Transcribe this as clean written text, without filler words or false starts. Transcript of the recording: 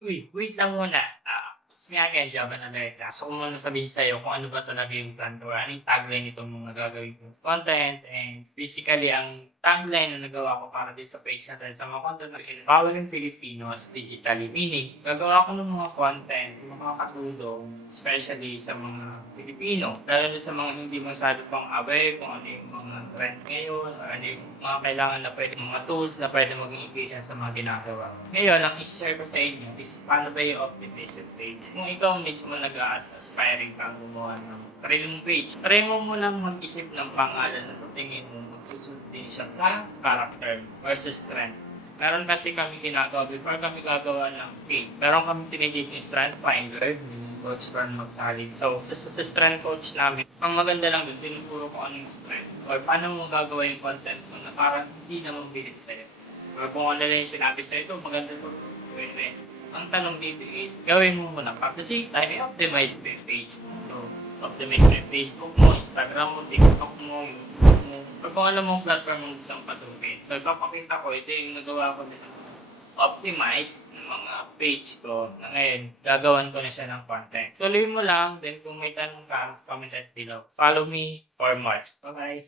Uy, wait lang muna. Kasi nga again, Java na America. Gusto ko muna sabihin sa'yo kung ano ba talaga yung plan ko or ano yung tagline nitong mga gagawin kong content. And basically, ang tagline na nagawa ko para din sa page natin sa mga content na Empowering Filipinos Digitally. Meaning, gagawa ko ng mga content na makakatulong, especially sa mga Pilipino. Lalo na sa mga hindi masyado pang aware kung ano yung mga trend ngayon, or ano yung mga kailangan na pwede mga tools na pwede maging efficient sa mga ginagawa. Ngayon, ang i-share ko sa inyo is paano ba yung optimization page. Kung ikaw mismo nag-aspiring kang gumawa ng sarili mong page, try mo munang mag-isip ng pangalan na sa tingin mo magsusunod din siya sa character versus trend. Meron kasi kami ginagawa before kami gagawa ng page. Meron kami tinitake yung strength finder, yung coach para magsalin. So, sa strength coach namin, ang maganda lang doon, tinuturo ko ano yung strength or paano mo gagawa yung content mo na parang hindi na mabilis sa'yo. Or kung ano lang yung sinabi sa'yo, ito maganda to, pwede. Ang tanong dito is, gawin mo muna. At the same time, i-optimize mo yung page mo. So, optimize mo yung Facebook mo, Instagram mo, TikTok mo, YouTube mo, or kung ano mong platform mo gustong pasukin. So, ipapakita ko, ito yung nagawa ko din optimize ng mga page ko na ngayon, gagawan ko na siya ng content. Tuloy mo lang, then kung may tanong ka, comment at below. Follow me for more. Bye-bye!